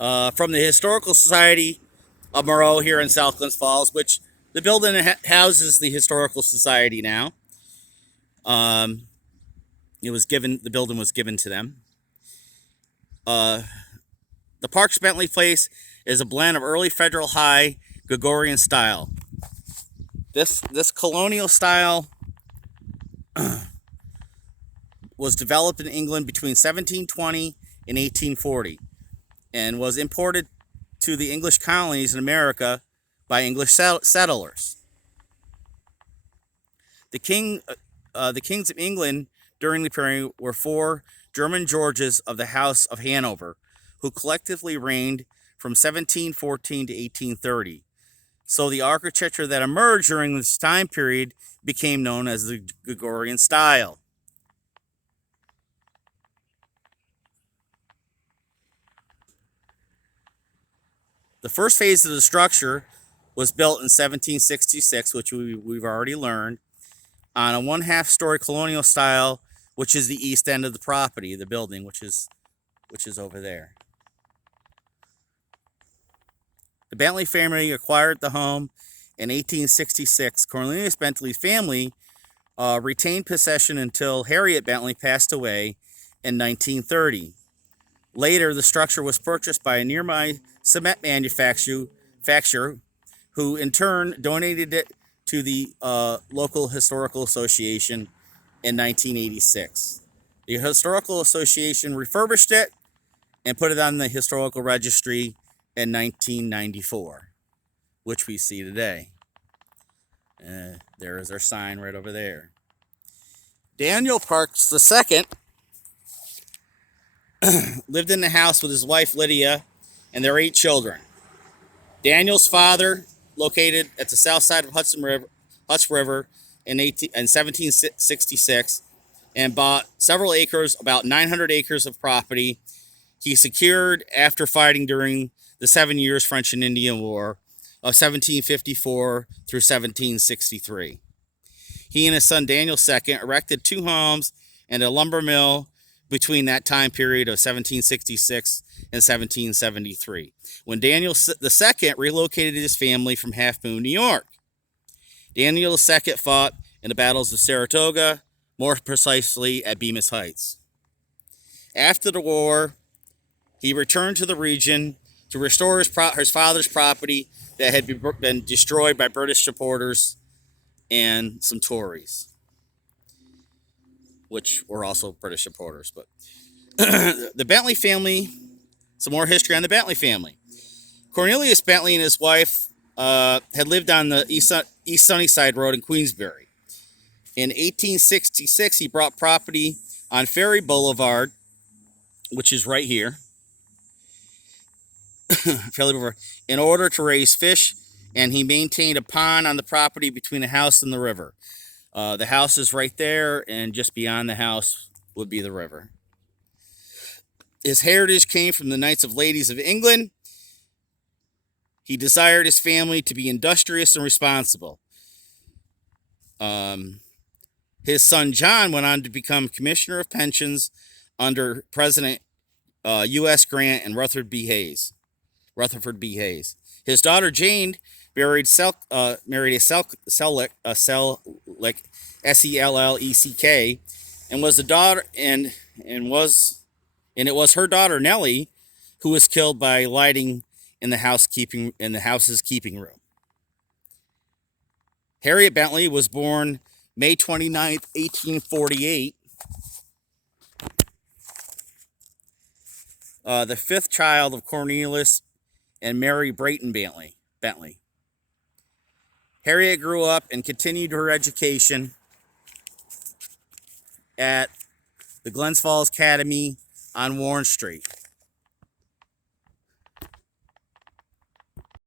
from the Historical Society of Moreau here in South Glens Falls, which the building houses the Historical Society now. Um, the building was given to them. Uh, the Parks-Bentley place is a blend of early Federal High Gregorian style. This colonial style was developed in England between 1720 and 1840 and was imported to the English colonies in America by English settlers. The kings of England during the period were four German Georges of the House of Hanover, who collectively reigned from 1714 to 1830. So the architecture that emerged during this time period became known as the Gregorian style. The first phase of the structure was built in 1766, which we've already learned, on a 1/2 story colonial style, which is the east end of the property, the building, which is over there. The Bentley family acquired the home in 1866. Cornelius Bentley's family retained possession until Harriet Bentley passed away in 1930. Later, the structure was purchased by a nearby cement manufacturer who in turn donated it to the local historical association in 1986. The historical association refurbished it and put it on the historical registry in 1994, which we see today. There is our sign right over there. Daniel Parks II lived in the house with his wife Lydia and their 8 children. Daniel's father, located at the south side of Hudson River in 1766, and bought several acres, about 900 acres of property he secured after fighting during the 7 Years French and Indian War of 1754 through 1763. He and his son Daniel II erected 2 homes and a lumber mill between that time period of 1766 and 1773, when Daniel II relocated his family from Half Moon, New York. Daniel II fought in the battles of Saratoga, more precisely at Bemis Heights. After the war, he returned to the region to restore his father's property that had been destroyed by British supporters and some Tories, which were also British supporters. But the Bentley family, some more history on the Bentley family. Cornelius Bentley and his wife had lived on the East Sunnyside Road in Queensbury. In 1866, he bought property on Ferry Boulevard, which is right here, in order to raise fish, and he maintained a pond on the property between the house and the river. The house is right there, and just beyond the house would be the river. His heritage came from the Knights of Ladies of England. He desired his family to be industrious and responsible. His son John went on to become Commissioner of Pensions under President U.S. Grant and Rutherford B. Hayes. His daughter Jane married a Selleck, Selleck, and was the daughter and it was her daughter Nellie who was killed by lighting in the house's keeping room. Harriet Bentley was born May 29th, 1848. The 5th child of Cornelius and Mary Brayton Bentley. Harriet grew up and continued her education at the Glens Falls Academy on Warren Street.